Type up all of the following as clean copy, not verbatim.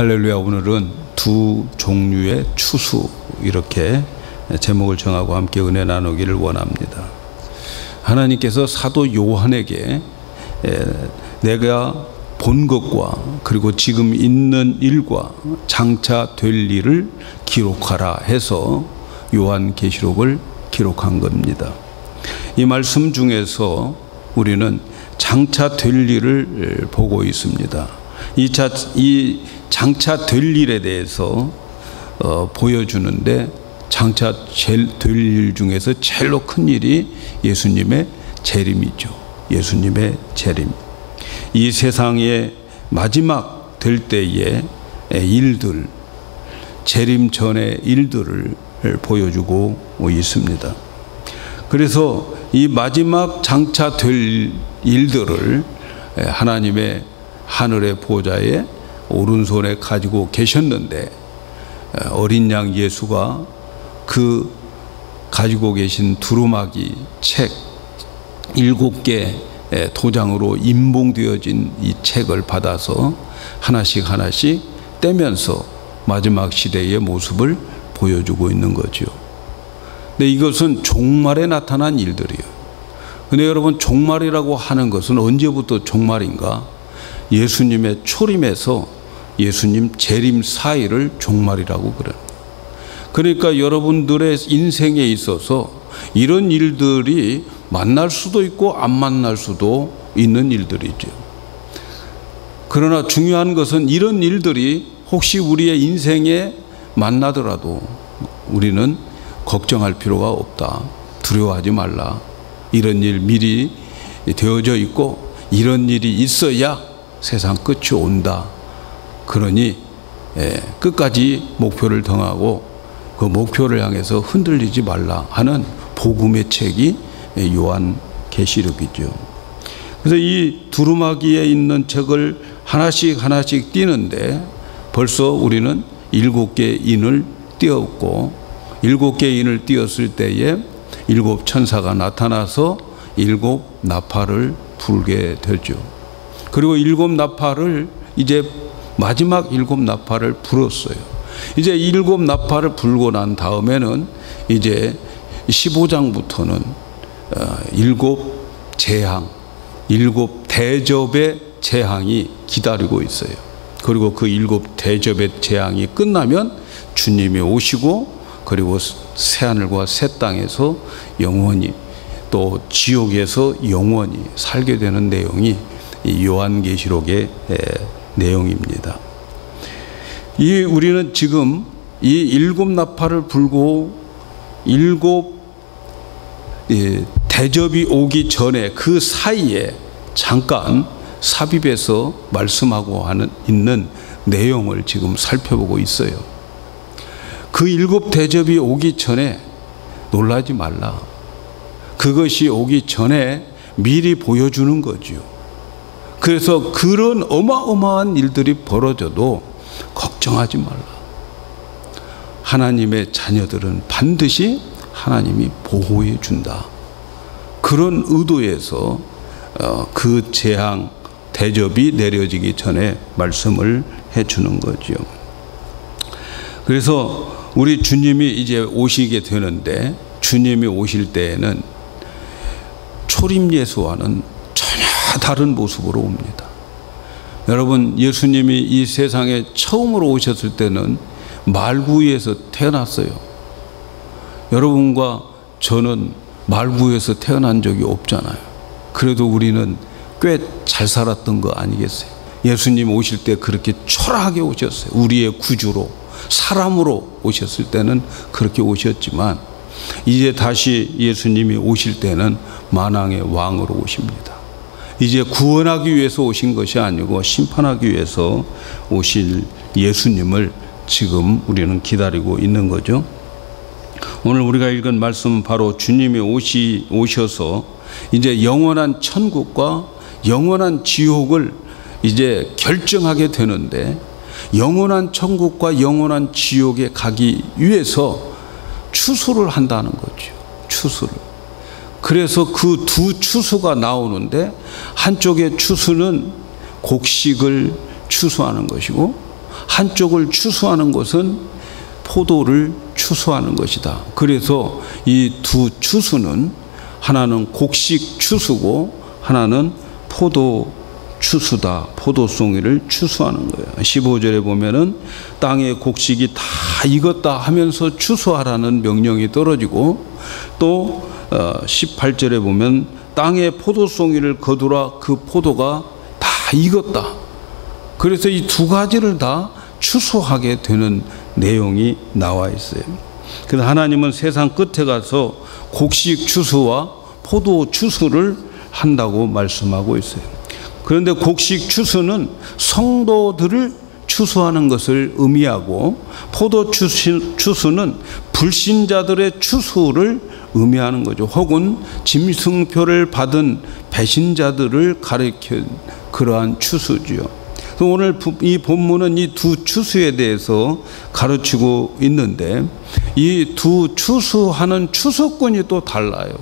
할렐루야. 오늘은 두 종류의 추수, 이렇게 제목을 정하고 함께 은혜 나누기를 원합니다. 하나님께서 사도 요한에게 내가 본 것과 그리고 지금 있는 일과 장차 될 일을 기록하라 해서 요한계시록을 기록한 겁니다. 이 말씀 중에서 우리는 장차 될 일을 보고 있습니다. 이 장차 될 일에 대해서 보여주는데, 장차 될 일 중에서 제일로 큰 일이 예수님의 재림이죠. 예수님의 재림. 이 세상의 마지막 될 때의 일들, 재림 전의 일들을 보여주고 있습니다. 그래서 이 마지막 장차 될 일들을 하나님의 하늘의 보좌에 오른손에 가지고 계셨는데, 어린 양 예수가 그 가지고 계신 두루마기 책 7개 도장으로 인봉되어진 이 책을 받아서 하나씩 떼면서 마지막 시대의 모습을 보여주고 있는 거죠. 근데 이것은 종말에 나타난 일들이에요. 근데 여러분, 종말이라고 하는 것은 언제부터 종말인가? 예수님의 초림에서 예수님 재림 사이를 종말이라고 그래요. 그러니까 여러분들의 인생에 있어서 이런 일들이 만날 수도 있고 안 만날 수도 있는 일들이죠. 그러나 중요한 것은 이런 일들이 혹시 우리의 인생에 만나더라도 우리는 걱정할 필요가 없다. 두려워하지 말라. 이런 일 미리 되어져 있고 이런 일이 있어야 세상 끝이 온다. 그러니 끝까지 목표를 정하고 그 목표를 향해서 흔들리지 말라 하는 복음의 책이 요한계시록이죠. 그래서 이 두루마기에 있는 책을 하나씩 띄는데 벌써 우리는 7개 인을 띄었고, 7개 인을 띄었을 때에 7 천사가 나타나서 7 나팔을 불게 되죠. 그리고 7 나팔을 이제 마지막 7 나팔을 불었어요. 이제 7 나팔을 불고 난 다음에는 이제 15장부터는 7 재앙, 7 대접의 재앙이 기다리고 있어요. 그리고 그 7 대접의 재앙이 끝나면 주님이 오시고, 그리고 새하늘과 새 땅에서 영원히, 또 지옥에서 영원히 살게 되는 내용이 이 요한계시록의 내용입니다. 우리는 지금 이 7 나팔을 불고 7 대접이 오기 전에 그 사이에 잠깐 삽입해서 말씀하고 있는 내용을 지금 살펴보고 있어요. 그 7 대접이 오기 전에 놀라지 말라. 그것이 오기 전에 미리 보여주는 거죠. 그래서 그런 어마어마한 일들이 벌어져도 걱정하지 말라. 하나님의 자녀들은 반드시 하나님이 보호해 준다. 그런 의도에서 그 재앙 대접이 내려지기 전에 말씀을 해주는 거죠. 그래서 우리 주님이 이제 오시게 되는데, 주님이 오실 때에는 초림 예수와는 전혀 다른 모습으로 옵니다. 여러분, 예수님이 이 세상에 처음으로 오셨을 때는 말구에서 태어났어요. 여러분과 저는 말구에서 태어난 적이 없잖아요. 그래도 우리는 꽤 잘 살았던 거 아니겠어요? 예수님 오실 때 그렇게 초라하게 오셨어요. 우리의 구주로, 사람으로 오셨을 때는 그렇게 오셨지만, 이제 다시 예수님이 오실 때는 만왕의 왕으로 오십니다. 이제 구원하기 위해서 오신 것이 아니고 심판하기 위해서 오실 예수님을 지금 우리는 기다리고 있는 거죠. 오늘 우리가 읽은 말씀은 바로 주님이 오셔서 이제 영원한 천국과 영원한 지옥을 이제 결정하게 되는데, 영원한 천국과 영원한 지옥에 가기 위해서 추수를 한다는 거죠. 추수를. 그래서 그 두 추수가 나오는데, 한쪽의 추수는 곡식을 추수하는 것이고 한쪽을 추수하는 것은 포도를 추수하는 것이다. 그래서 이 두 추수는 하나는 곡식 추수고 하나는 포도 추수다. 포도송이를 추수하는 거예요. 15절에 보면은 땅의 곡식이 다 익었다 하면서 추수하라는 명령이 떨어지고, 또 18절에 보면 땅의 포도송이를 거두라. 그 포도가 다 익었다. 그래서 이 두 가지를 다 추수하게 되는 내용이 나와 있어요. 그래서 하나님은 세상 끝에 가서 곡식 추수와 포도 추수를 한다고 말씀하고 있어요. 그런데 곡식 추수는 성도들을 추수하는 것을 의미하고, 포도 추수는 불신자들의 추수를 의미하는 거죠. 혹은 짐승표를 받은 배신자들을 가리킨 그러한 추수지요. 오늘 이 본문은 이 두 추수에 대해서 가르치고 있는데, 이 두 추수하는 추수권이 또 달라요.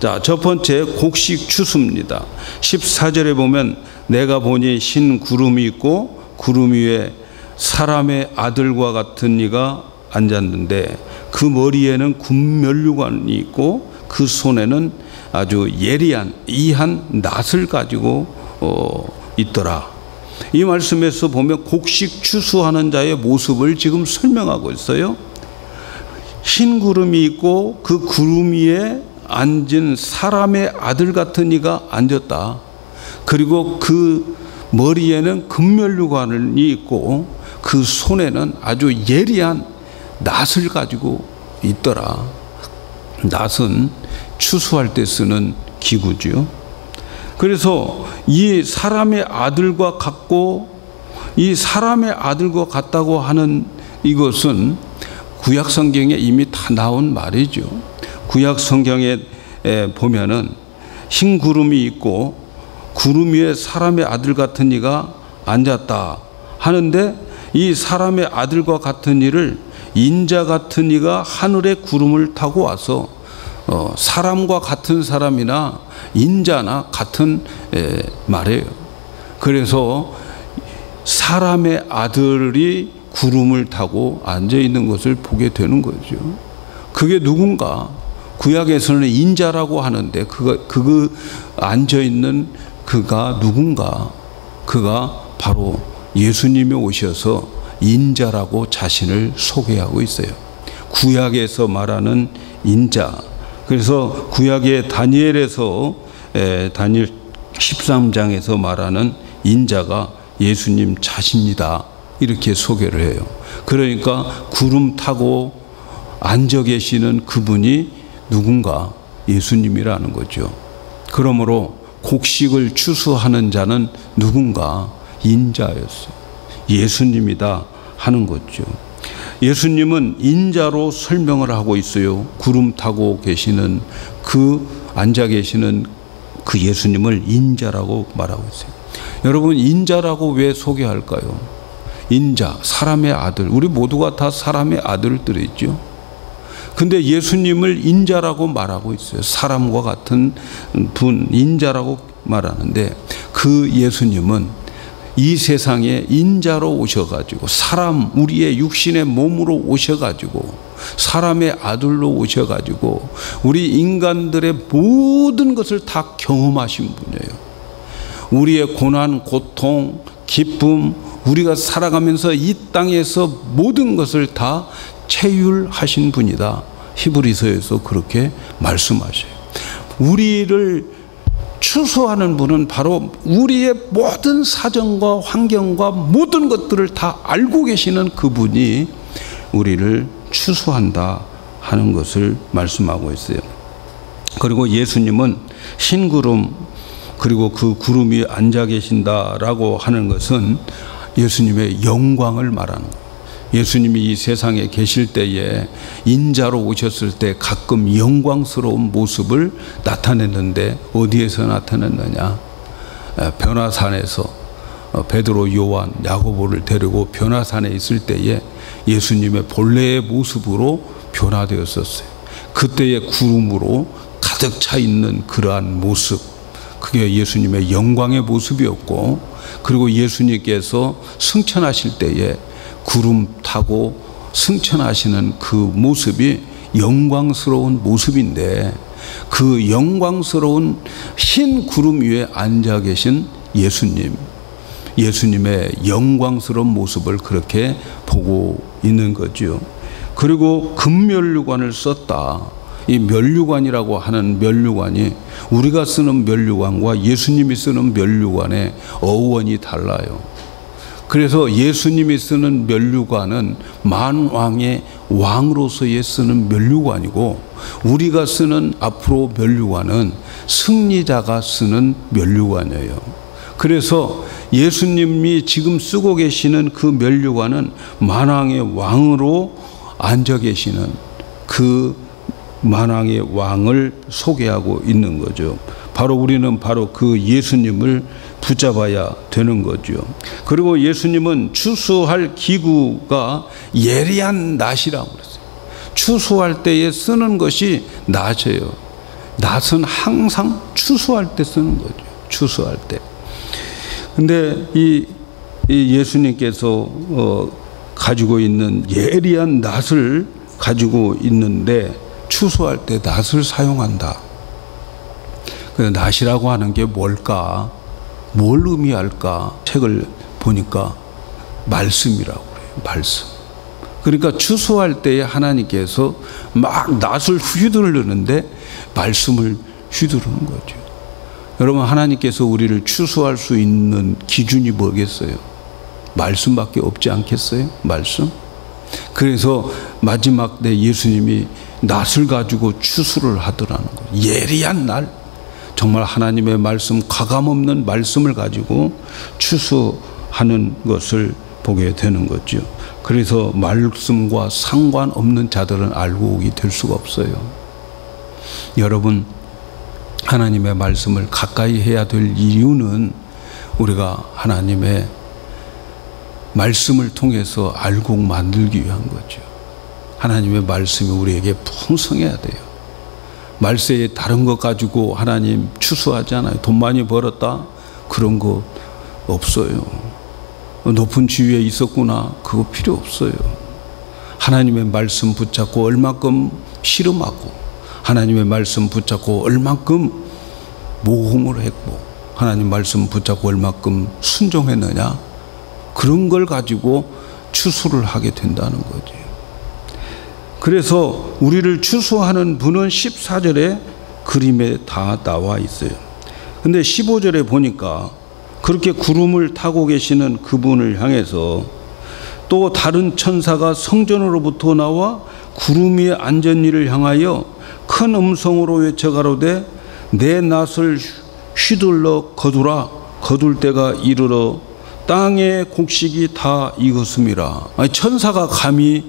자, 첫 번째 곡식 추수입니다. 14절에 보면 내가 보니 흰 구름이 있고 구름 위에 사람의 아들과 같은 이가 앉았는데 그 머리에는 군면류관이 있고 그 손에는 아주 예리한 이한 낫을 가지고 있더라. 이 말씀에서 보면 곡식 추수하는 자의 모습을 지금 설명하고 있어요. 흰 구름이 있고 그 구름 위에 앉은 사람의 아들 같은 이가 앉았다. 그리고 그 머리에는 금면류관이 있고 그 손에는 아주 예리한 낫을 가지고 있더라. 낫은 추수할 때 쓰는 기구지요. 그래서 이 사람의 아들과 같고, 이 사람의 아들과 같다고 하는 이것은 구약 성경에 이미 다 나온 말이죠. 구약 성경에 보면은 흰 구름이 있고 구름 위에 사람의 아들 같은 이가 앉았다 하는데, 이 사람의 아들과 같은 이를 인자 같은 이가 하늘의 구름을 타고 와서 사람과 같은 사람이나 인자나 같은 말이에요. 그래서 사람의 아들이 구름을 타고 앉아 있는 것을 보게 되는 거죠. 그게 누군가? 구약에서는 인자라고 하는데 그 앉아 있는 그가 누군가? 그가 바로 예수님이 오셔서 인자라고 자신을 소개하고 있어요. 구약에서 말하는 인자. 그래서 구약의 다니엘에서 다니엘 13장에서 말하는 인자가 예수님 자신이다, 이렇게 소개를 해요. 그러니까 구름 타고 앉아 계시는 그분이 누군가? 예수님이라는 거죠. 그러므로 곡식을 추수하는 자는 누군가? 인자였어요. 예수님이다 하는 거죠. 예수님은 인자로 설명을 하고 있어요. 구름 타고 계시는 앉아 계시는 그 예수님을 인자라고 말하고 있어요. 여러분, 인자라고 왜 소개할까요? 인자, 사람의 아들. 우리 모두가 다 사람의 아들들이죠. 근데 예수님을 인자라고 말하고 있어요. 사람과 같은 분, 인자라고 말하는데, 그 예수님은 이 세상에 인자로 오셔가지고, 사람, 우리의 육신의 몸으로 오셔가지고, 사람의 아들로 오셔가지고 우리 인간들의 모든 것을 다 경험하신 분이에요. 우리의 고난, 고통, 기쁨, 우리가 살아가면서 이 땅에서 모든 것을 다 체휼하신 분이다. 히브리서에서 그렇게 말씀하셔요. 우리를 추수하는 분은 바로 우리의 모든 사정과 환경과 모든 것들을 다 알고 계시는 그분이 우리를 추수한다 하는 것을 말씀하고 있어요. 그리고 예수님은 흰 구름, 그리고 그 구름 위에 앉아 계신다라고 하는 것은 예수님의 영광을 말하는 거예요. 예수님이 이 세상에 계실 때에 인자로 오셨을 때 가끔 영광스러운 모습을 나타냈는데, 어디에서 나타냈느냐? 변화산에서 베드로, 요한, 야고보를 데리고 변화산에 있을 때에 예수님의 본래의 모습으로 변화되었었어요. 그때의 구름으로 가득 차 있는 그러한 모습, 그게 예수님의 영광의 모습이었고, 그리고 예수님께서 승천하실 때에 구름 타고 승천하시는 그 모습이 영광스러운 모습인데, 그 영광스러운 흰 구름 위에 앉아 계신 예수님의 영광스러운 모습을 그렇게 보고 있는 거죠. 그리고 금면류관을 썼다. 이 면류관이라고 하는 면류관이 우리가 쓰는 면류관과 예수님이 쓰는 면류관의 어원이 달라요. 그래서 예수님이 쓰는 면류관은 만왕의 왕으로서의 쓰는 면류관이고, 우리가 쓰는 앞으로 면류관은 승리자가 쓰는 면류관이에요. 그래서 예수님이 지금 쓰고 계시는 그 면류관은 만왕의 왕으로 앉아 계시는 그 만왕의 왕을 소개하고 있는 거죠. 바로 우리는 바로 그 예수님을 붙잡아야 되는 거죠. 그리고 예수님은 추수할 기구가 예리한 낫이라고 그랬어요. 추수할 때에 쓰는 것이 낫이에요. 낫은 항상 추수할 때 쓰는 거죠. 추수할 때. 근데 이 예수님께서 가지고 있는 예리한 낫을 가지고 있는데, 추수할 때 낫을 사용한다. 그 낫이라고 하는 게 뭘까? 뭘 의미할까? 책을 보니까 말씀이라고 그래요. 말씀. 그러니까 추수할 때에 하나님께서 막 낫을 휘두르는데 말씀을 휘두르는 거죠. 여러분, 하나님께서 우리를 추수할 수 있는 기준이 뭐겠어요? 말씀밖에 없지 않겠어요? 말씀. 그래서 마지막 때 예수님이 낫을 가지고 추수를 하더라는 거예요. 예리한 날, 정말 하나님의 말씀, 가감없는 말씀을 가지고 추수하는 것을 보게 되는 거죠. 그래서 말씀과 상관없는 자들은 알곡이 될 수가 없어요. 여러분, 하나님의 말씀을 가까이 해야 될 이유는 우리가 하나님의 말씀을 통해서 알곡 만들기 위한 거죠. 하나님의 말씀이 우리에게 풍성해야 돼요. 말세에 다른 것 가지고 하나님 추수하잖아요. 돈 많이 벌었다? 그런 거 없어요. 높은 지위에 있었구나? 그거 필요 없어요. 하나님의 말씀 붙잡고 얼마큼 씨름하고, 하나님의 말씀 붙잡고 얼마큼 모험을 했고, 하나님 말씀 붙잡고 얼마큼 순종했느냐? 그런 걸 가지고 추수를 하게 된다는 거죠. 그래서 우리를 추수하는 분은 14절에 그림에 다 나와 있어요. 근데 15절에 보니까 그렇게 구름을 타고 계시는 그분을 향해서 또 다른 천사가 성전으로부터 나와 구름 위에 앉은 이를 향하여 큰 음성으로 외쳐 가로되 내 낫을 휘둘러 거두라. 거둘 때가 이르러 땅의 곡식이 다 익었음이라. 아니, 천사가 감히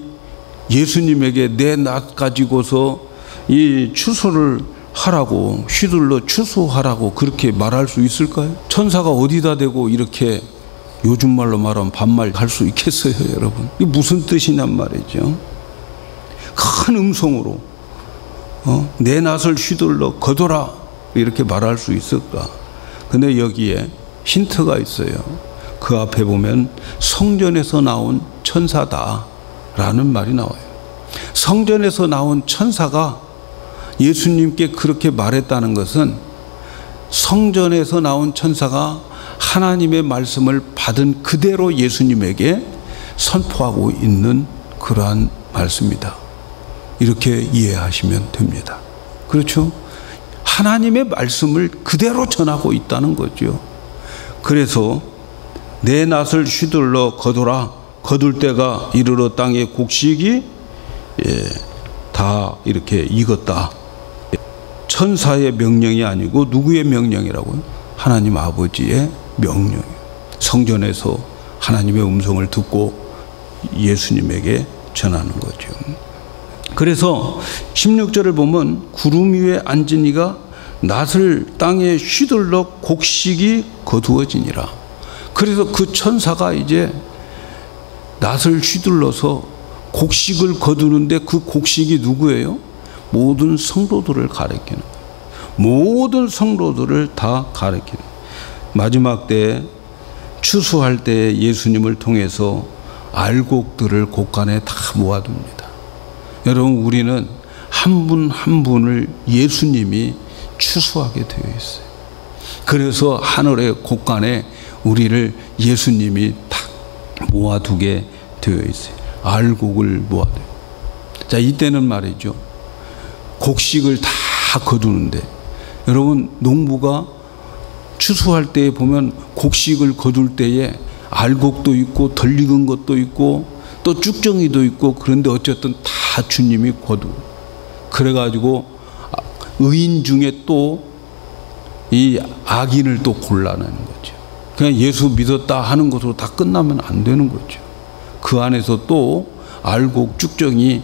예수님에게 내 낫 가지고서 이 추수를 하라고, 휘둘러 추수하라고 그렇게 말할 수 있을까요? 천사가 어디다 대고 이렇게 요즘 말로 말하면 반말 할 수 있겠어요, 여러분? 이게 무슨 뜻이냔 말이죠. 큰 음성으로 내 낫을 휘둘러 거둬라 이렇게 말할 수 있을까? 근데 여기에 힌트가 있어요. 그 앞에 보면 성전에서 나온 천사다 라는 말이 나와요. 성전에서 나온 천사가 예수님께 그렇게 말했다는 것은 성전에서 나온 천사가 하나님의 말씀을 받은 그대로 예수님에게 선포하고 있는 그러한 말씀이다. 이렇게 이해하시면 됩니다. 그렇죠? 하나님의 말씀을 그대로 전하고 있다는 거죠. 그래서 내 낫을 휘둘러 거두라. 거둘 때가 이르러 땅의 곡식이 다 이렇게 익었다. 천사의 명령이 아니고 누구의 명령이라고요? 하나님 아버지의 명령이에요. 성전에서 하나님의 음성을 듣고 예수님에게 전하는 거죠. 그래서 16절을 보면 구름 위에 앉은 이가 낫을 땅에 휘둘러 곡식이 거두어지니라. 그래서 그 천사가 이제 낫을 휘둘러서 곡식을 거두는데 그 곡식이 누구예요? 모든 성도들을 가리키는 거예요. 모든 성도들을 다 가리키는, 마지막 때 추수할 때 예수님을 통해서 알곡들을 곳간에 다 모아둡니다. 여러분, 우리는 한 분 한 분을 예수님이 추수하게 되어 있어요. 그래서 하늘의 곳간에 우리를 예수님이 딱 모아두게 되어 있어요. 알곡을 모아둬요. 자, 이때는 말이죠, 곡식을 다 거두는데, 여러분, 농부가 추수할 때 보면 곡식을 거둘 때에 알곡도 있고 덜 익은 것도 있고 또 쭉정이도 있고, 그런데 어쨌든 다 주님이 거두. 그래가지고 의인 중에 또 이 악인을 또 골라내는 거죠. 그냥 예수 믿었다 하는 것으로 다 끝나면 안 되는 거죠. 그 안에서 또 알곡, 쭉정이,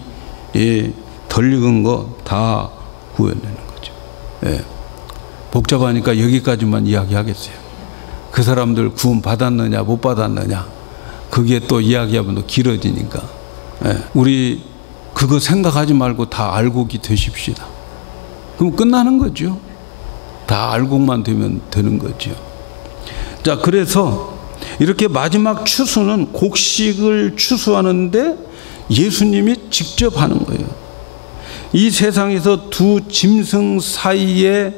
덜 익은 거 다 구해내는 거죠. 예. 복잡하니까 여기까지만 이야기하겠어요. 그 사람들 구원 받았느냐 못 받았느냐, 그게 또 이야기하면 또 길어지니까, 예. 우리 그거 생각하지 말고 다 알곡이 되십시다. 그럼 끝나는 거죠. 다 알곡만 되면 되는 거죠. 자, 그래서 이렇게 마지막 추수는 곡식을 추수하는데 예수님이 직접 하는 거예요. 이 세상에서 두 짐승 사이에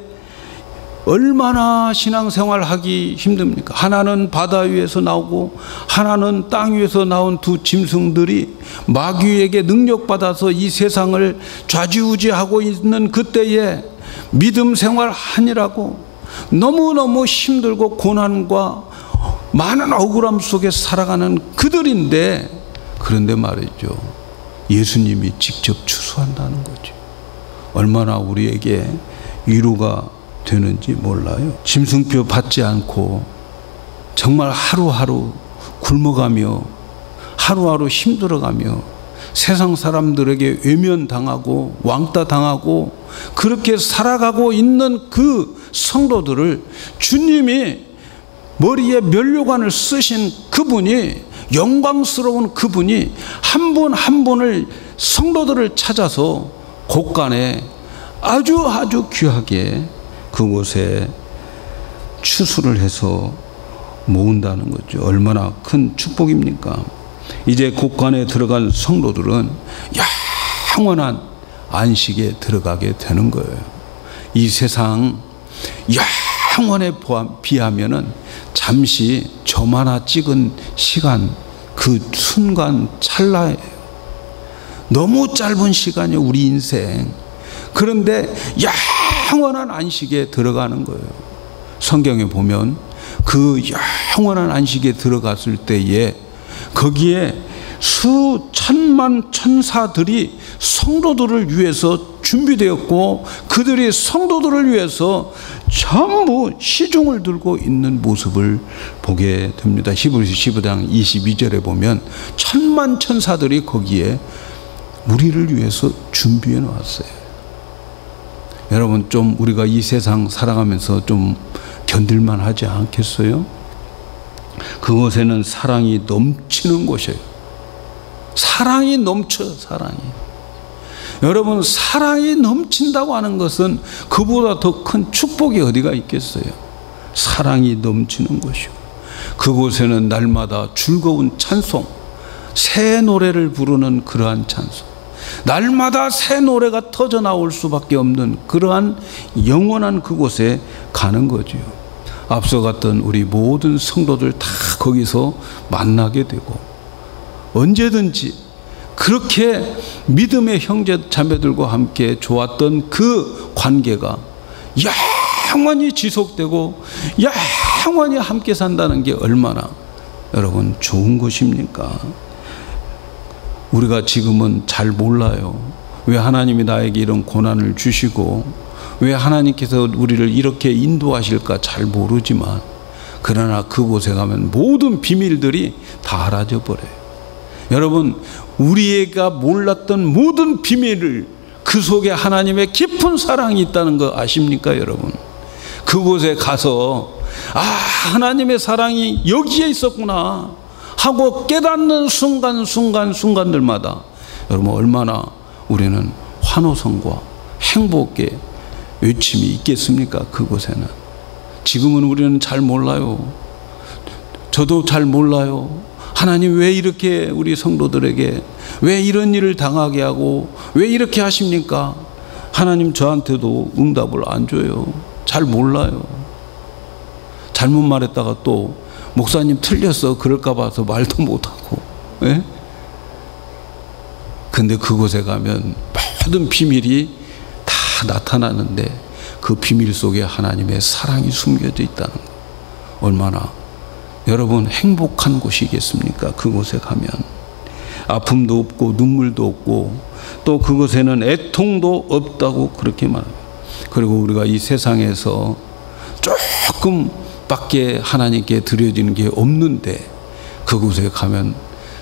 얼마나 신앙생활 하기 힘듭니까? 하나는 바다 위에서 나오고 하나는 땅 위에서 나온 두 짐승들이 마귀에게 능력받아서 이 세상을 좌지우지하고 있는 그때에 믿음 생활 하느라고 너무너무 힘들고 고난과 많은 억울함 속에 살아가는 그들인데, 그런데 말이죠, 예수님이 직접 추수한다는 거죠. 얼마나 우리에게 위로가 되는지 몰라요. 짐승표 받지 않고 정말 하루하루 굶어가며 하루하루 힘들어가며 세상 사람들에게 외면당하고 왕따당하고 그렇게 살아가고 있는 그 성도들을 주님이 머리에 면류관을 쓰신 그분이, 영광스러운 그분이 한 분 한 분을, 성도들을 찾아서 곳간에 아주 귀하게 그곳에 추수를 해서 모은다는 거죠. 얼마나 큰 축복입니까? 이제 곳간에 들어간 성도들은 영원한 안식에 들어가게 되는 거예요. 이 세상 영원에 비하면은 잠시 점 하나 찍은 시간, 그 순간 찰나예요. 너무 짧은 시간이에요, 우리 인생. 그런데 영원한 안식에 들어가는 거예요. 성경에 보면 그 영원한 안식에 들어갔을 때에 거기에 수천만 천사들이 성도들을 위해서 준비되었고, 그들이 성도들을 위해서 전부 시중을 들고 있는 모습을 보게 됩니다. 히브리서 15장 22절에 보면 천만 천사들이 거기에 우리를 위해서 준비해 놓았어요. 여러분, 좀 우리가 이 세상 살아가면서 좀 견딜만 하지 않겠어요? 그곳에는 사랑이 넘치는 곳이에요. 사랑이 넘쳐요, 사랑이. 여러분, 사랑이 넘친다고 하는 것은 그보다 더 큰 축복이 어디가 있겠어요? 사랑이 넘치는 곳이요. 그곳에는 날마다 즐거운 찬송, 새 노래를 부르는 그러한 찬송, 날마다 새 노래가 터져 나올 수밖에 없는 그러한 영원한 그곳에 가는 거죠. 앞서 갔던 우리 모든 성도들 다 거기서 만나게 되고, 언제든지 그렇게 믿음의 형제 자매들과 함께 좋았던 그 관계가 영원히 지속되고 영원히 함께 산다는 게 얼마나 여러분 좋은 것입니까? 우리가 지금은 잘 몰라요. 왜 하나님이 나에게 이런 고난을 주시고 왜 하나님께서 우리를 이렇게 인도하실까 잘 모르지만, 그러나 그곳에 가면 모든 비밀들이 다 알아져 버려요. 여러분, 우리가 몰랐던 모든 비밀을, 그 속에 하나님의 깊은 사랑이 있다는 거 아십니까, 여러분? 그곳에 가서 하나님의 사랑이 여기에 있었구나 하고 깨닫는 순간순간들마다 여러분 얼마나 우리는 환호성과 행복에 외침이 있겠습니까? 그곳에는. 지금은 우리는 잘 몰라요. 저도 잘 몰라요. 하나님 왜 이렇게 우리 성도들에게 왜 이런 일을 당하게 하고 왜 이렇게 하십니까? 하나님 저한테도 응답을 안 줘요. 잘 몰라요. 잘못 말했다가 또 목사님 틀렸어 그럴까 봐서 말도 못하고. 예? 근데 그곳에 가면 모든 비밀이 다 나타나는데 그 비밀 속에 하나님의 사랑이 숨겨져 있다는 거. 얼마나 여러분 행복한 곳이겠습니까? 그곳에 가면 아픔도 없고 눈물도 없고 또 그곳에는 애통도 없다고 그렇게 말합니다. 그리고 우리가 이 세상에서 조금 밖에 하나님께 드려지는 게 없는데 그곳에 가면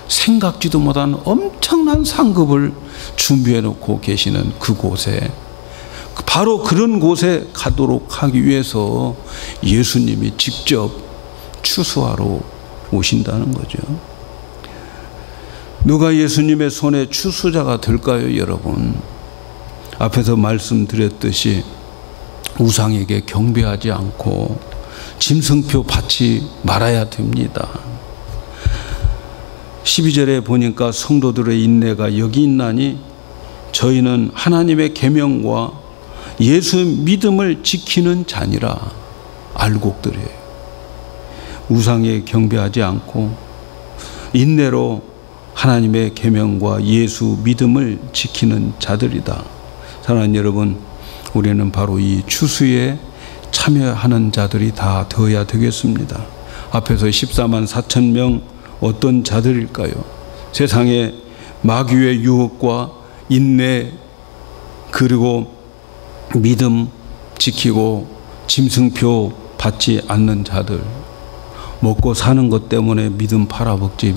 생각지도 못한 엄청난 상급을 준비해 놓고 계시는 그곳에, 바로 그런 곳에 가도록 하기 위해서 예수님이 직접 추수하러 오신다는 거죠. 누가 예수님의 손에 추수자가 될까요, 여러분? 앞에서 말씀드렸듯이 우상에게 경배하지 않고 짐승표 받지 말아야 됩니다. 12절에 보니까 성도들의 인내가 여기 있나니 저희는 하나님의 계명과 예수 믿음을 지키는 자니라 알곡들이에요. 우상에 경배하지 않고 인내로 하나님의 계명과 예수 믿음을 지키는 자들이다. 사랑하는 여러분, 우리는 바로 이 추수에 참여하는 자들이 다 되어야 되겠습니다. 앞에서 14만 4천 명 어떤 자들일까요? 세상의 마귀의 유혹과 인내 그리고 믿음 지키고 짐승표 받지 않는 자들, 먹고 사는 것 때문에 믿음 팔아먹지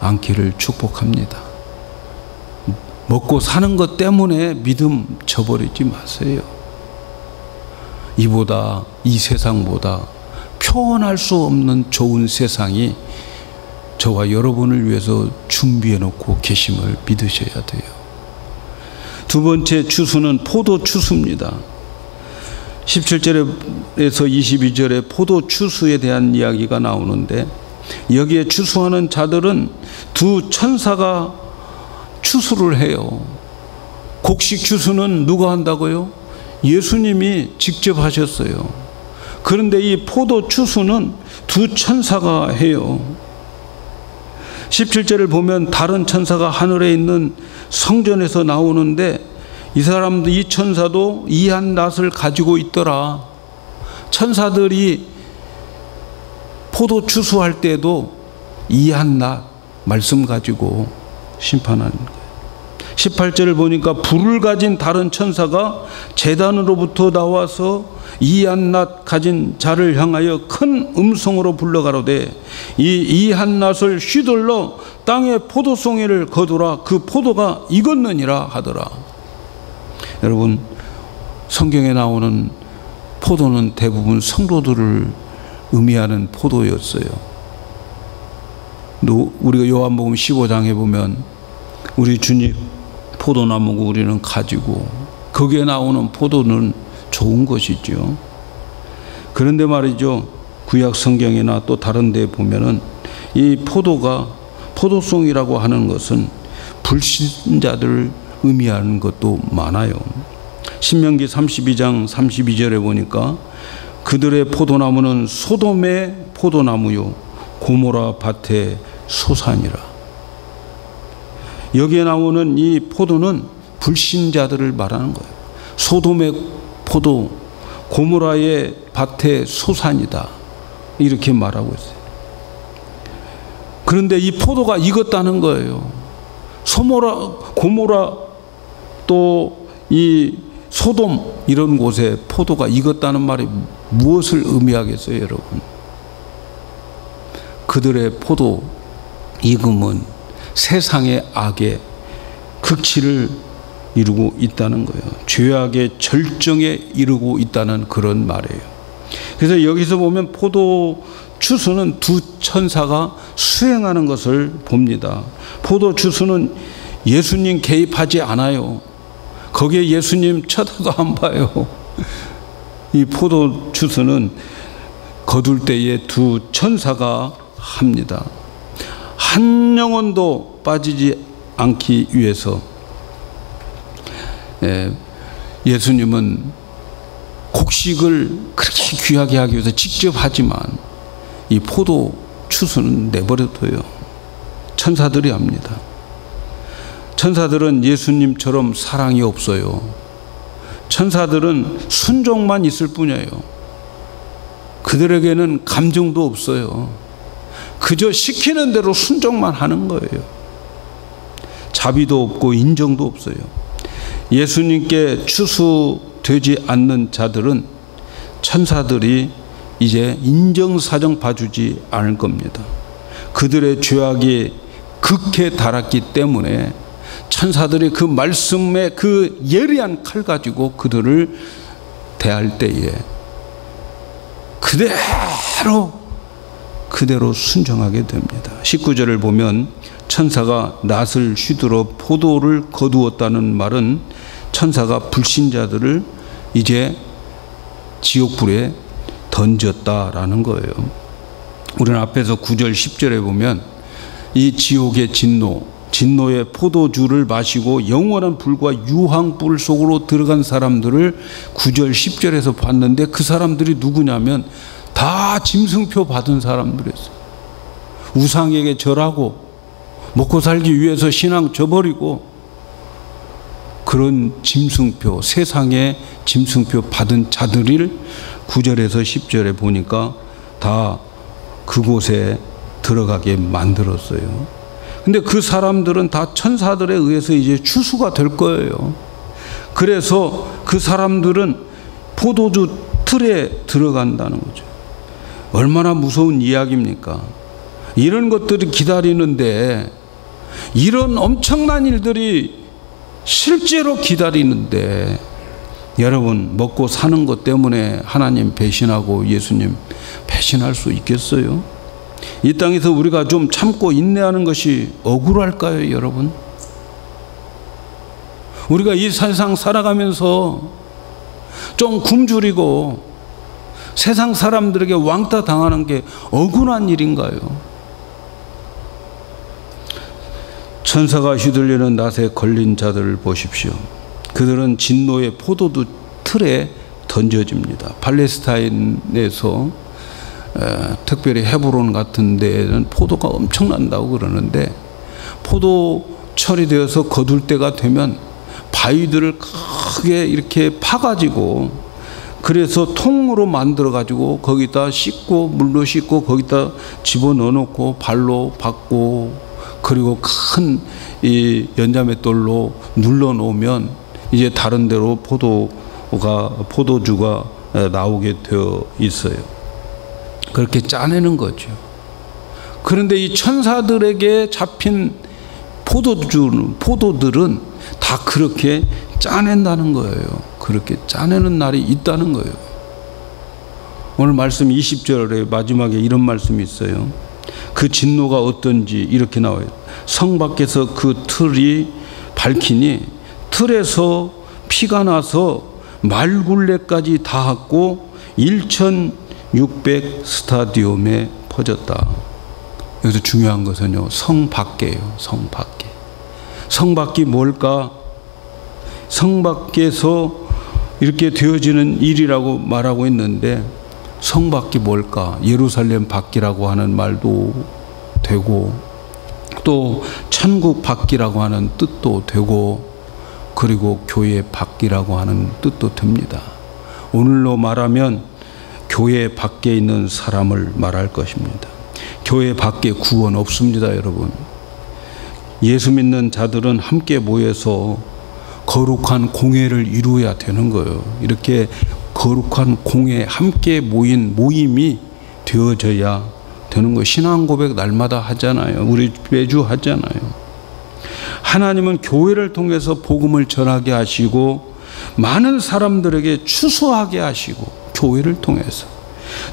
않기를 축복합니다. 먹고 사는 것 때문에 믿음 저버리지 마세요. 이보다, 이 세상보다 표현할 수 없는 좋은 세상이 저와 여러분을 위해서 준비해 놓고 계심을 믿으셔야 돼요. 두 번째 추수는 포도 추수입니다. 17절에서 22절에 포도 추수에 대한 이야기가 나오는데 여기에 추수하는 자들은 두 천사가 추수를 해요. 곡식 추수는 누가 한다고요? 예수님이 직접 하셨어요. 그런데 이 포도 추수는 두 천사가 해요. 17절을 보면 다른 천사가 하늘에 있는 성전에서 나오는데 이 사람도, 이 천사도 이한 낫을 가지고 있더라. 천사들이 포도 추수할 때도 이한 낫 말씀 가지고 심판하는 거예요. 18절을 보니까 불을 가진 다른 천사가 제단으로부터 나와서 이한 낫 가진 자를 향하여 큰 음성으로 불러가로되 이 한 낫을 휘둘러 땅에 포도송이를 거두라. 그 포도가 익었느니라 하더라. 여러분, 성경에 나오는 포도는 대부분 성도들을 의미하는 포도였어요. 우리가 요한복음 15장에 보면 우리 주님 포도나무고 우리는 가지고, 거기에 나오는 포도는 좋은 것이죠. 그런데 말이죠, 구약 성경이나 또 다른 데 보면은 이 포도가, 포도송이라고 하는 것은 불신자들을 의미하는 것도 많아요. 신명기 32장 32절에 보니까 그들의 포도나무는 소돔의 포도나무요 고모라 밭의 소산이라. 여기에 나오는 이 포도는 불신자들을 말하는 거예요. 소돔의 포도, 고모라의 밭의 소산이다, 이렇게 말하고 있어요. 그런데 이 포도가 익었다는 거예요. 고모라 또 이 소돔 이런 곳에 포도가 익었다는 말이 무엇을 의미하겠어요, 여러분? 그들의 포도 익음은 세상의 악의 극치를 이루고 있다는 거예요. 죄악의 절정에 이르고 있다는 그런 말이에요. 그래서 여기서 보면 포도 추수는 두 천사가 수행하는 것을 봅니다. 포도 추수는 예수님 개입하지 않아요. 거기에 예수님 쳐다도 안 봐요. 이 포도 주스는 거둘 때에 두 천사가 합니다. 한 영혼도 빠지지 않기 위해서. 예수님은 곡식을 그렇게 귀하게 하기 위해서 직접 하지만 이 포도 추수는 내버려둬요. 천사들이 합니다. 천사들은 예수님처럼 사랑이 없어요. 천사들은 순종만 있을 뿐이에요. 그들에게는 감정도 없어요. 그저 시키는 대로 순종만 하는 거예요. 자비도 없고 인정도 없어요. 예수님께 추수되지 않는 자들은 천사들이 이제 인정사정 봐주지 않을 겁니다. 그들의 죄악이 극에 달았기 때문에 천사들이 그 말씀의 그 예리한 칼 가지고 그들을 대할 때에 그대로 순종하게 됩니다. 19절을 보면 천사가 낫을 휘두르 포도를 거두었다는 말은 천사가 불신자들을 이제 지옥불에 던졌다라는 거예요. 우리는 앞에서 9절 10절에 보면 이 지옥의 진노의 포도주를 마시고 영원한 불과 유황불 속으로 들어간 사람들을 9절 10절에서 봤는데 그 사람들이 누구냐면 다 짐승표 받은 사람들이었어요. 우상에게 절하고 먹고 살기 위해서 신앙 저버리고 그런 짐승표, 세상의 짐승표 받은 자들을 9절에서 10절에 보니까 다 그곳에 들어가게 만들었어요. 근데 그 사람들은 다 천사들에 의해서 이제 추수가 될 거예요. 그래서 그 사람들은 포도주 틀에 들어간다는 거죠. 얼마나 무서운 이야기입니까? 이런 것들이 기다리는데, 이런 엄청난 일들이 실제로 기다리는데, 여러분 먹고 사는 것 때문에 하나님 배신하고 예수님 배신할 수 있겠어요? 이 땅에서 우리가 좀 참고 인내하는 것이 억울할까요, 여러분? 우리가 이 세상 살아가면서 좀 굶주리고 세상 사람들에게 왕따 당하는 게 억울한 일인가요? 천사가 휘둘리는 낫에 걸린 자들을 보십시오. 그들은 진노의 포도주 틀에 던져집니다. 팔레스타인에서 특별히 헤브론 같은 데는 포도가 엄청난다고 그러는데, 포도철이 되어서 거둘 때가 되면 바위들을 크게 이렇게 파가지고, 그래서 통으로 만들어 가지고 거기다 씻고 물로 씻고 거기다 집어넣어 놓고 발로 밟고, 그리고 큰 이 연자맷돌로 눌러 놓으면 이제 다른 데로 포도주가 나오게 되어 있어요. 그렇게 짜내는 거죠. 그런데 이 천사들에게 잡힌 포도들은 다 그렇게 짜낸다는 거예요. 그렇게 짜내는 날이 있다는 거예요. 오늘 말씀 20절에 마지막에 이런 말씀이 있어요. 그 진노가 어떤지 이렇게 나와요. 성 밖에서 그 틀이 밝히니 틀에서 피가 나서 말굴레까지 닿았고 1600 스타디움에 퍼졌다. 여기서 중요한 것은요, 성 밖에요. 성 밖에. 성 밖이 뭘까? 성 밖에서 이렇게 되어지는 일이라고 말하고 있는데, 성 밖이 뭘까? 예루살렘 밖이라고 하는 말도 되고, 또 천국 밖이라고 하는 뜻도 되고, 그리고 교회 밖이라고 하는 뜻도 됩니다. 오늘로 말하면 교회 밖에 있는 사람을 말할 것입니다. 교회 밖에 구원 없습니다, 여러분. 예수 믿는 자들은 함께 모여서 거룩한 공회를 이루어야 되는 거예요. 이렇게 거룩한 공회, 함께 모인 모임이 되어져야 되는 거예요. 신앙 고백 날마다 하잖아요. 우리 매주 하잖아요. 하나님은 교회를 통해서 복음을 전하게 하시고 많은 사람들에게 추수하게 하시고, 교회를 통해서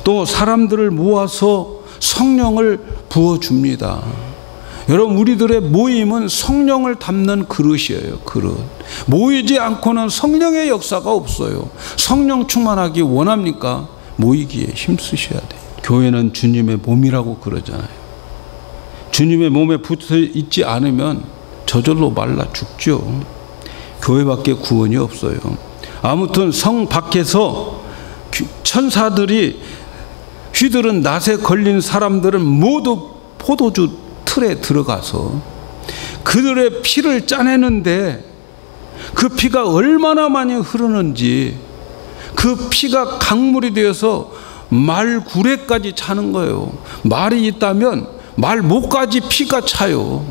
또 사람들을 모아서 성령을 부어줍니다. 여러분, 우리들의 모임은 성령을 담는 그릇이에요. 그릇. 모이지 않고는 성령의 역사가 없어요. 성령 충만하기 원합니까? 모이기에 힘쓰셔야 돼요. 교회는 주님의 몸이라고 그러잖아요. 주님의 몸에 붙어 있지 않으면 저절로 말라 죽죠. 교회밖에 구원이 없어요. 아무튼 성 밖에서 천사들이 휘두른 낫에 걸린 사람들은 모두 포도주 틀에 들어가서 그들의 피를 짜내는데, 그 피가 얼마나 많이 흐르는지 그 피가 강물이 되어서 말 구레까지 차는 거예요. 말이 있다면 말 목까지 피가 차요.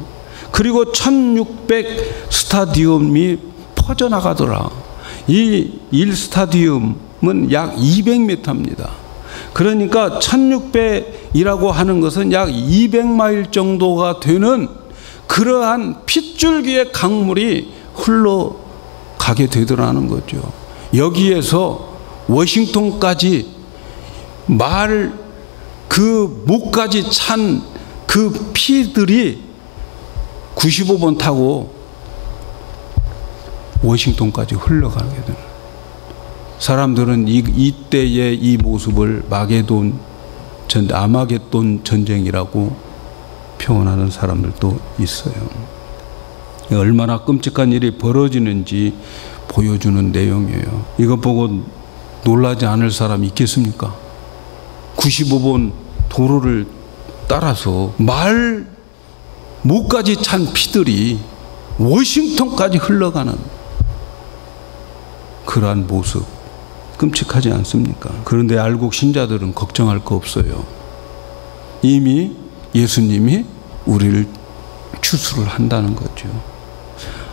그리고 1600 스타디움이 퍼져나가더라. 이 1스타디움은 약 200m입니다. 그러니까 1600이라고 하는 것은 약 200마일 정도가 되는 그러한 핏줄기의 강물이 흘러가게 되더라는 거죠. 여기에서 워싱턴까지 말 그 목까지 찬 그 피들이 95번 타고 워싱턴까지 흘러가게 되는, 사람들은 이때의 이 모습을 아마겟돈 전쟁이라고 표현하는 사람들도 있어요. 얼마나 끔찍한 일이 벌어지는지 보여주는 내용이에요. 이거 보고 놀라지 않을 사람이 있겠습니까? 95번 도로를 따라서 말 목까지 찬 피들이 워싱턴까지 흘러가는 그러한 모습, 끔찍하지 않습니까? 그런데 알곡 신자들은 걱정할 거 없어요. 이미 예수님이 우리를 추수를 한다는 거죠.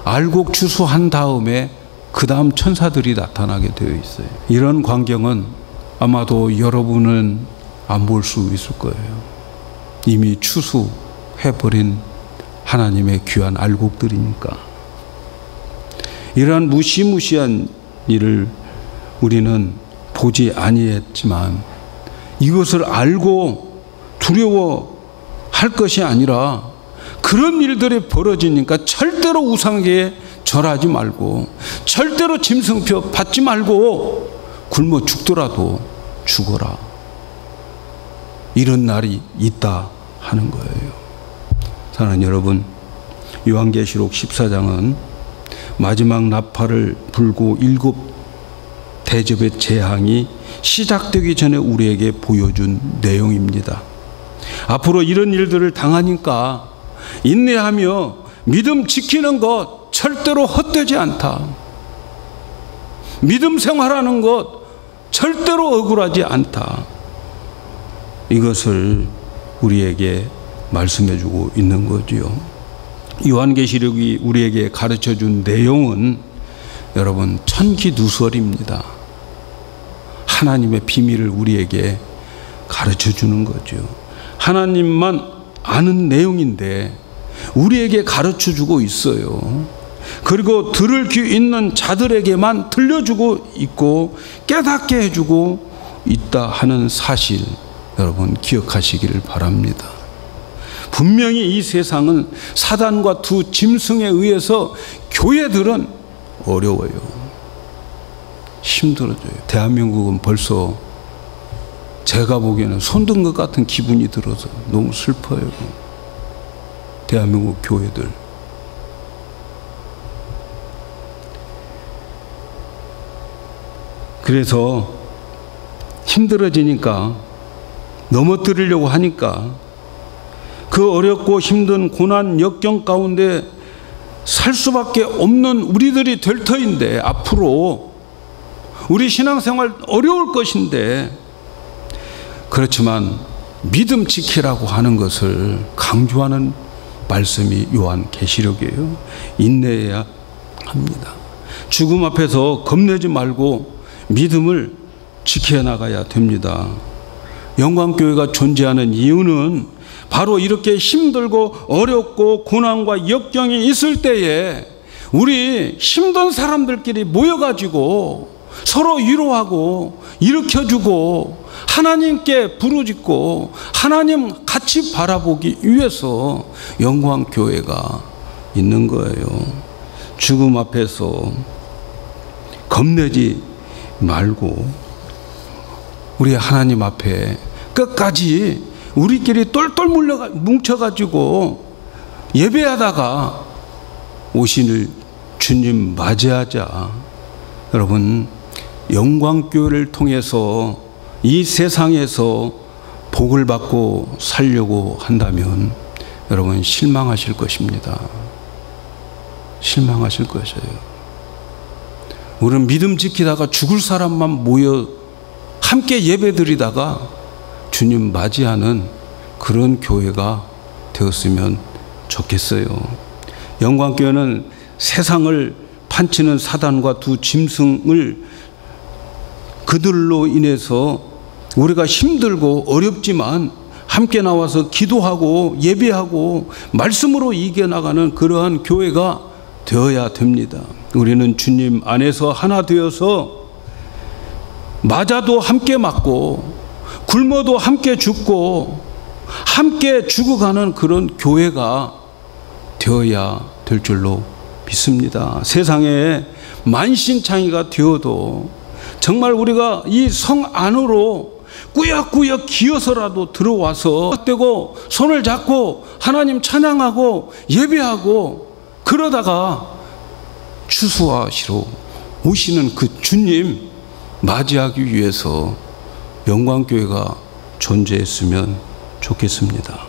알곡 추수한 다음에 그 다음 천사들이 나타나게 되어 있어요. 이런 광경은 아마도 여러분은 안 볼 수 있을 거예요. 이미 추수해버린 하나님의 귀한 알곡들이니까. 이러한 무시무시한 일을 우리는 보지 아니했지만, 이것을 알고 두려워할 것이 아니라 그런 일들이 벌어지니까 절대로 우상에게 절하지 말고, 절대로 짐승표 받지 말고, 굶어 죽더라도 죽어라, 이런 날이 있다 하는 거예요. 사랑하는 여러분, 요한계시록 14장은 마지막 나팔을 불고 7 대접의 재앙이 시작되기 전에 우리에게 보여준 내용입니다. 앞으로 이런 일들을 당하니까 인내하며 믿음 지키는 것 절대로 헛되지 않다. 믿음 생활하는 것 절대로 억울하지 않다. 이것을 우리에게 말씀해 주고 있는 거지요. 요한계시록이 우리에게 가르쳐 준 내용은 여러분 천기누설입니다. 하나님의 비밀을 우리에게 가르쳐 주는 거죠. 하나님만 아는 내용인데 우리에게 가르쳐 주고 있어요. 그리고 들을 귀 있는 자들에게만 들려주고 있고 깨닫게 해주고 있다 하는 사실, 여러분 기억하시기를 바랍니다. 분명히 이 세상은 사단과 두 짐승에 의해서 교회들은 어려워요. 힘들어져요. 대한민국은 벌써 제가 보기에는 손든 것 같은 기분이 들어서 너무 슬퍼요. 대한민국 교회들. 그래서 힘들어지니까, 넘어뜨리려고 하니까 그 어렵고 힘든 고난 역경 가운데 살 수밖에 없는 우리들이 될 터인데, 앞으로 우리 신앙생활 어려울 것인데, 그렇지만 믿음 지키라고 하는 것을 강조하는 말씀이 요한계시록이에요. 인내해야 합니다. 죽음 앞에서 겁내지 말고 믿음을 지켜나가야 됩니다. 영광교회가 존재하는 이유는 바로 이렇게 힘들고 어렵고 고난과 역경이 있을 때에 우리 힘든 사람들끼리 모여가지고 서로 위로하고 일으켜주고 하나님께 부르짖고 하나님 같이 바라보기 위해서 영광교회가 있는 거예요. 죽음 앞에서 겁내지 말고 우리 하나님 앞에 끝까지 우리끼리 똘똘 뭉쳐가지고 예배하다가 오실 주님 맞이하자. 여러분, 영광교회를 통해서 이 세상에서 복을 받고 살려고 한다면 여러분 실망하실 것입니다. 실망하실 것이에요. 우리는 믿음 지키다가 죽을 사람만 모여 함께 예배드리다가 주님 맞이하는 그런 교회가 되었으면 좋겠어요. 영광교회는 세상을 판치는 사단과 두 짐승을 그들로 인해서 우리가 힘들고 어렵지만 함께 나와서 기도하고 예배하고 말씀으로 이겨나가는 그러한 교회가 되어야 됩니다. 우리는 주님 안에서 하나 되어서 맞아도 함께 맞고 굶어도 함께 죽고 함께 죽어가는 그런 교회가 되어야 될 줄로 믿습니다. 세상에 만신창이가 되어도 정말 우리가 이 성 안으로 꾸역꾸역 기어서라도 들어와서 떼고 손을 잡고 하나님 찬양하고 예배하고 그러다가 추수하시러 오시는 그 주님 맞이하기 위해서 영광교회가 존재했으면 좋겠습니다.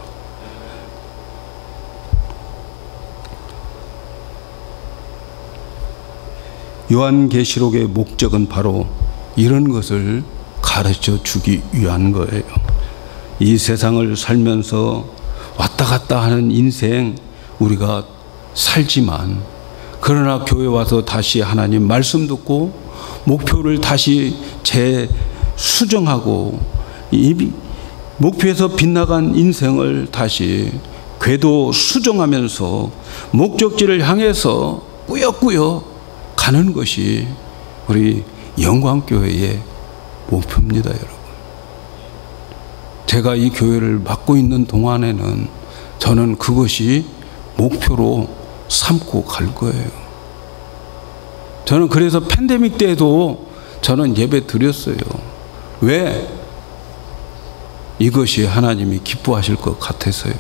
요한계시록의 목적은 바로 이런 것을 가르쳐 주기 위한 거예요. 이 세상을 살면서 왔다 갔다 하는 인생 우리가 살지만 그러나 교회 와서 다시 하나님 말씀 듣고 목표를 다시 재수정하고 이 목표에서 빗나간 인생을 다시 궤도 수정하면서 목적지를 향해서 꾸역꾸역 가는 것이 우리 영광교회의 목표입니다, 여러분. 제가 이 교회를 맡고 있는 동안에는 저는 그것이 목표로 삼고 갈 거예요. 저는 그래서 팬데믹 때도 저는 예배 드렸어요. 왜? 이것이 하나님이 기뻐하실 것 같아서요.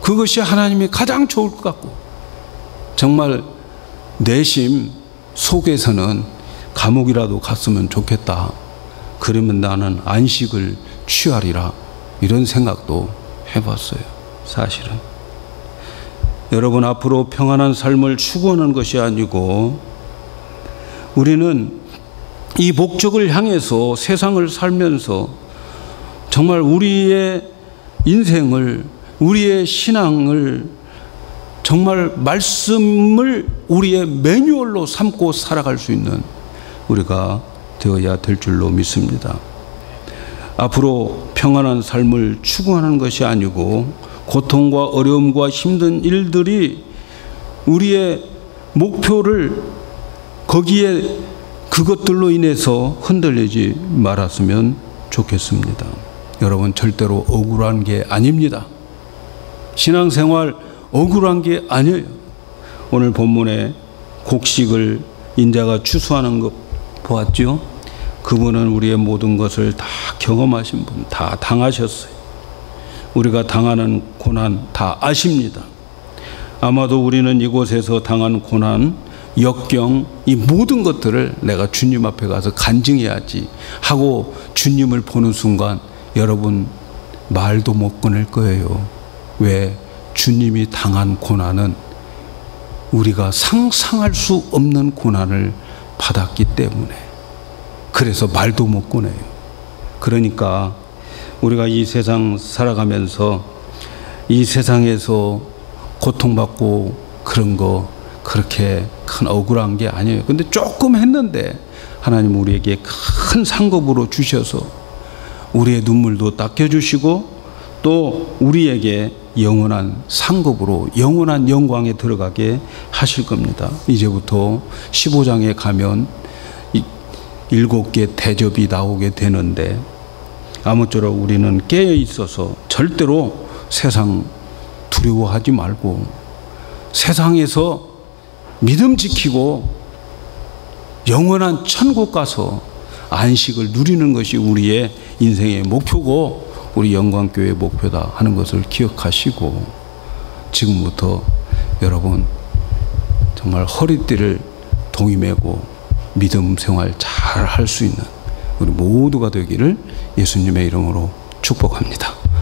그것이 하나님이 가장 좋을 것 같고 정말 내심 속에서는 감옥이라도 갔으면 좋겠다. 그러면 나는 안식을 취하리라. 이런 생각도 해봤어요. 사실은. 여러분 앞으로 평안한 삶을 추구하는 것이 아니고 우리는 이 목적을 향해서 세상을 살면서 정말 우리의 인생을 우리의 신앙을 정말 말씀을 우리의 매뉴얼로 삼고 살아갈 수 있는 우리가 되어야 될 줄로 믿습니다. 앞으로 평안한 삶을 추구하는 것이 아니고 고통과 어려움과 힘든 일들이 우리의 목표를 거기에 그것들로 인해서 흔들리지 말았으면 좋겠습니다. 여러분 절대로 억울한 게 아닙니다. 신앙생활 억울한 게 아니에요. 오늘 본문에 곡식을 인자가 추수하는 것 보았죠? 그분은 우리의 모든 것을 다 경험하신 분, 다 당하셨어요. 우리가 당하는 고난 다 아십니다. 아마도 우리는 이곳에서 당한 고난, 역경, 이 모든 것들을 내가 주님 앞에 가서 간증해야지 하고 주님을 보는 순간 여러분 말도 못 꺼낼 거예요. 왜? 주님이 당한 고난은 우리가 상상할 수 없는 고난을 받았기 때문에 그래서 말도 못 꺼내요. 그러니까 우리가 이 세상 살아가면서 이 세상에서 고통받고 그런 거 그렇게 큰 억울한 게 아니에요. 근데 조금 했는데 하나님 우리에게 큰 상급으로 주셔서 우리의 눈물도 닦여주시고 또 우리에게 영원한 상급으로 영원한 영광에 들어가게 하실 겁니다. 이제부터 15장에 가면 7개 대접이 나오게 되는데 아무쪼록 우리는 깨어 있어서 절대로 세상 두려워하지 말고 세상에서 믿음 지키고 영원한 천국 가서 안식을 누리는 것이 우리의 인생의 목표고 우리 영광교회의 목표다 하는 것을 기억하시고 지금부터 여러분 정말 허리띠를 동이매고 믿음 생활 잘 할 수 있는 우리 모두가 되기를 예수님의 이름으로 축복합니다.